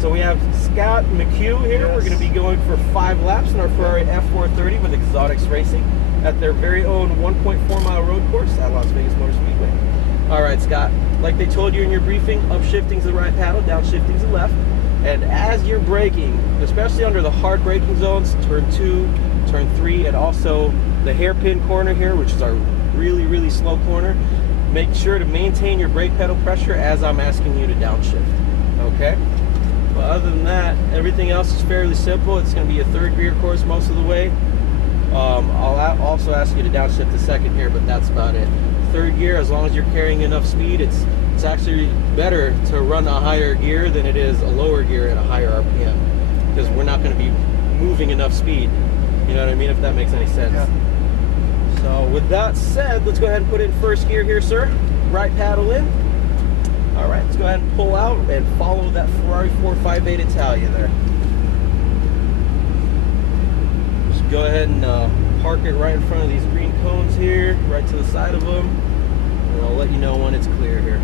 So we have Scott McHugh here. Yes. We're going to be going for 5 laps in our Ferrari F430 with Exotics Racing at their very own 1.4 mile road course at Las Vegas Motor Speedway. All right, Scott, like they told you in your briefing, upshifting's the right paddle, downshifting's the left. And as you're braking, especially under the hard braking zones, turn 2, turn 3, and also the hairpin corner here, which is our really, really slow corner, make sure to maintain your brake pedal pressure as I'm asking you to downshift, okay? But other than that, everything else is fairly simple. It's going to be a 3rd gear course most of the way. I'll also ask you to downshift the 2nd gear, but that's about it. 3rd gear, as long as you're carrying enough speed, it's actually better to run a higher gear than it is a lower gear at a higher RPM, because we're not going to be moving enough speed. You know what I mean, if that makes any sense. Yeah. So with that said, let's go ahead and put in 1st gear here, sir. Right paddle in. All right, let's go ahead and pull out and follow that Ferrari 458 Italia there. Just go ahead and park it right in front of these green cones here, right to the side of them, and I'll let you know when it's clear here.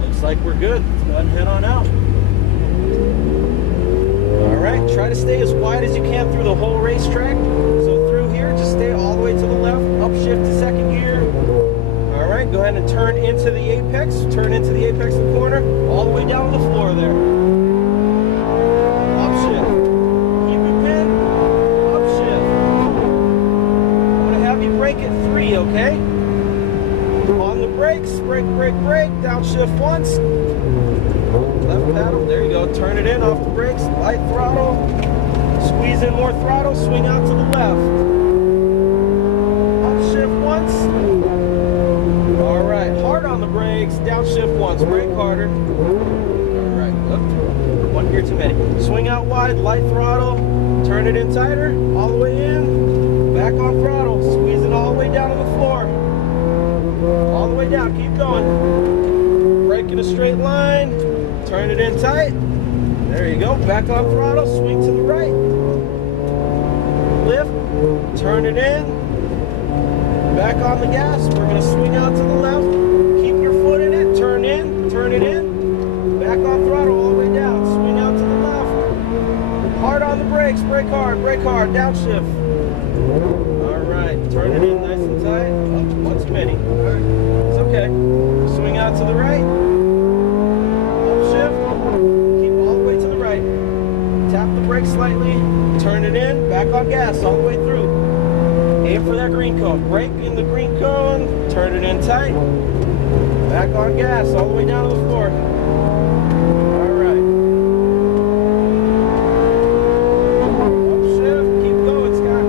Looks like we're good. Let's go ahead and head on out. All right, try to stay as wide as you can through the whole racetrack. So through here, just stay all the way to the left, upshift to 2nd gear. All right, go ahead and turn into the apex. Turn into the apex of the corner, all the way down to the floor there. Upshift. Keep it pinned. Upshift. I'm going to have you brake at 3, okay? On the brakes, brake, brake, brake. Downshift once. Left paddle, there you go. Turn it in off the brakes, light throttle. Squeeze in more throttle, swing out to the left. Upshift once. All right, hard on the brakes, downshift once, brake harder. All right, whoop. 1 gear too many. Swing out wide, light throttle, turn it in tighter, all the way in, back on throttle, squeeze it all the way down to the floor. All the way down, keep going. Brake in a straight line, turn it in tight. There you go, back on throttle, swing to the right. Lift, turn it in. Back on the gas, we're going to swing out to the left. Keep your foot in it, turn it in. Back on throttle, all the way down, swing out to the left. Hard on the brakes, brake hard, downshift. All right, turn it in nice and tight. Oh, one too many. It's okay. Swing out to the right. Upshift, keep all the way to the right. Tap the brake slightly, turn it in, back on gas, all the way through. Aim for that green cone. Brake in the green cone. Turn it in tight. Back on gas all the way down to the floor. All right. Upshift. Keep going, Scott.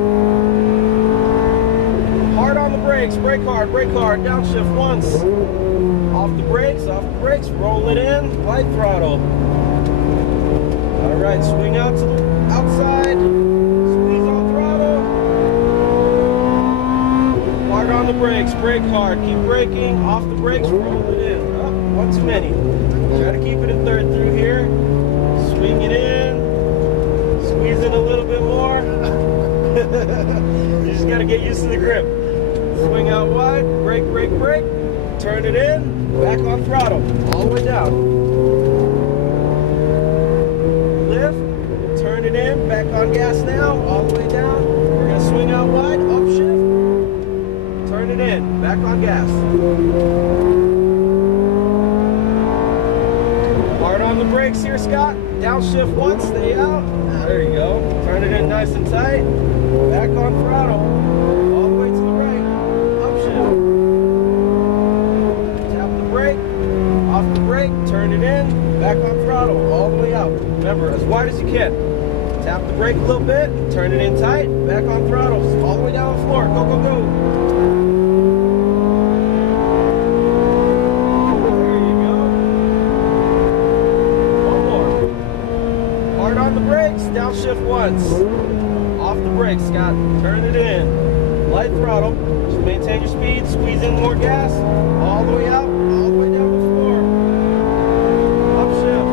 Hard on the brakes. Brake hard. Downshift once. Off the brakes. Roll it in. Light throttle. All right. Swing out to the outside. On the brakes, brake hard, keep braking, off the brakes, roll it in. Oh, one too many. Try to keep it in 3rd through here. Swing it in, squeeze it a little bit more. You just got to get used to the grip. Swing out wide, brake, turn it in, back on throttle, all the way down. Lift, turn it in, back on gas now, all the way down. We're going to swing out wide, upshift. Turn it in, back on gas. Hard on the brakes here, Scott. Downshift once, stay out. There you go. Turn it in nice and tight. Back on throttle. All the way to the right. Upshift. Tap the brake. Off the brake. Turn it in. Back on throttle. All the way out. Remember, as wide as you can. Tap the brake a little bit. Turn it in tight. Back on throttle. All the way down the floor. Go, go, go. Downshift once. Off the brakes, Scott. Turn it in. Light throttle. Just maintain your speed. Squeeze in more gas. All the way out. All the way down the floor. Upshift.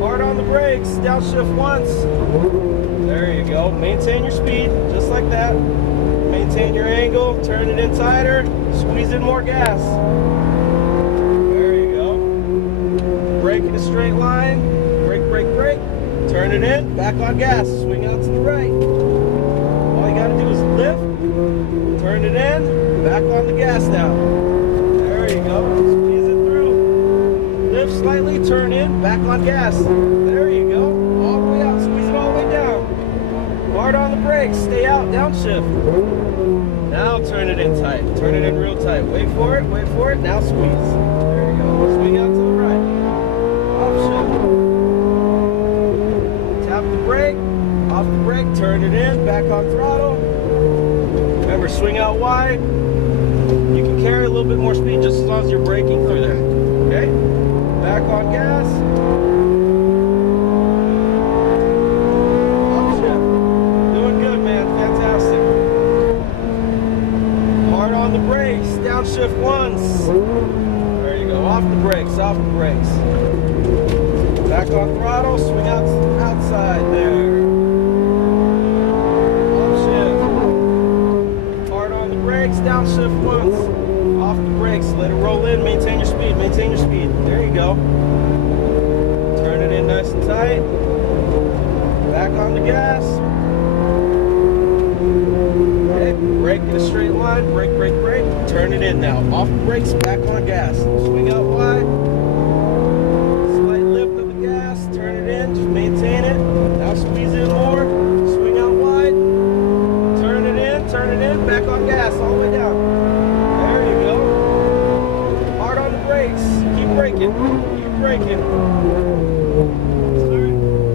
Hard on the brakes. Downshift once. There you go. Maintain your speed. Just like that. Maintain your angle. Turn it in tighter. Squeeze in more gas. There you go. brake in a straight line. Brake, brake, brake. Turn it in, back on gas. Swing out to the right. All you gotta do is lift, turn it in, back on the gas now. There you go. Squeeze it through. Lift slightly, turn in, back on gas. There you go. All the way out. Squeeze it all the way down. Hard on the brakes. Stay out. Downshift. Now turn it in tight. Turn it in real tight. Wait for it. Wait for it. Now squeeze. There you go. Swing out to the right. Off shift. Tap the brake. Off the brake. Turn it in. Back on throttle. Remember, swing out wide. You can carry a little bit more speed just as long as you're braking through there. Okay? Back on gas. Upshift. Doing good, man. Fantastic. Hard on the brakes. Downshift once. There you go. Off the brakes. Off the brakes. Back on throttle. Swing out to the outside there. Downshift once, off the brakes, let it roll in, maintain your speed, maintain your speed. There you go. Turn it in nice and tight. Back on the gas. Okay, brake in a straight line, brake, brake, brake. Turn it in now. Off the brakes, back on gas. Swing out wide. Slight lift of the gas, turn it in, just maintain it. Now squeeze in more. Swing out wide. Turn it in, back on gas, all the way down. There you go. Hard on the brakes. Keep braking. Keep braking.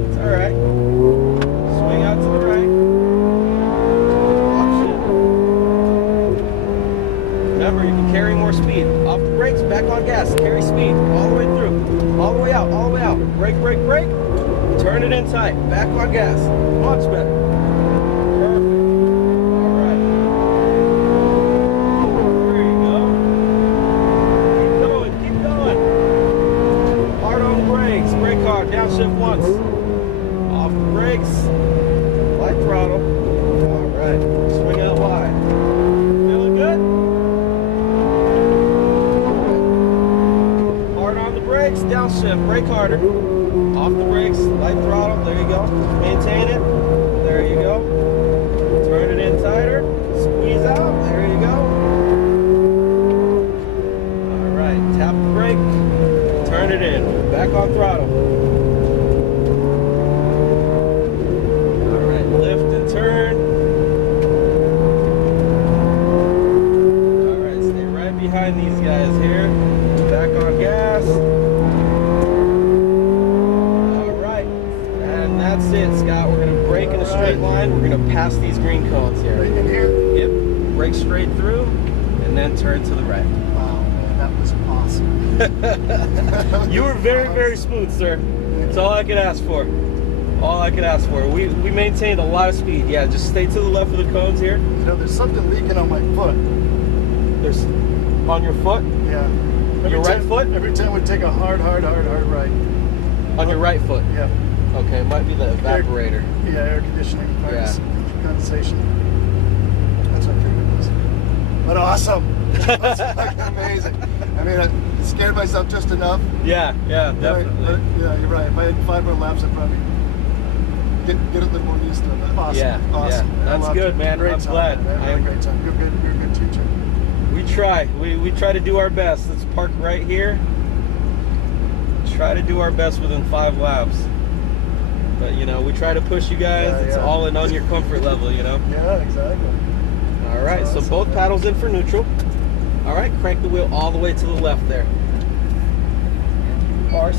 It's alright. Swing out to the right. Option. Remember, you can carry more speed. Off the brakes, back on gas. Carry speed all the way through. All the way out, all the way out. Brake, brake, brake. Turn it in tight. Back on gas. Much better. Downshift once. Off the brakes. Light throttle. Alright. Swing out wide. Feeling good? Hard on the brakes. Downshift. Brake harder. Off the brakes. Light throttle. There you go. Maintain it. There you go. Turn it in tighter. Squeeze out. There you go. Alright. Tap the brake. Turn it in. Back on throttle. Behind these guys here. Back on gas. Alright. And that's it, Scott. We're going to brake in a straight line. We're going to pass these green cones here. Brake in here? Yep. Brake straight through and then turn to the right. Wow, man, that was awesome. You were very, very smooth, sir. That's all I could ask for. All I could ask for. We maintained a lot of speed. Yeah, just stay to the left of the cones here. You know, there's something leaking on my foot. There's on your foot? Yeah. Your right foot? Every time we take a hard right. On your right foot? Yeah. Okay, it might be the evaporator. Air conditioning. Yeah. Condensation. That's what I figured it was. But awesome. That's fucking amazing. I mean, I scared myself just enough. Yeah, definitely. Yeah, you're right. If I had 5 more laps, I'd probably get a little more used to it. Awesome. Yeah, awesome. Yeah. That's good, man. Great I'm time, glad. Man. I had a great time. You're a good teacher. We try. We try to do our best. Let's park right here. Try to do our best within 5 laps. But, you know, we try to push you guys. Yeah, it's all in on your comfort level, you know? Yeah, exactly. All right, so both paddles in for neutral. All right, crank the wheel all the way to the left there. And you are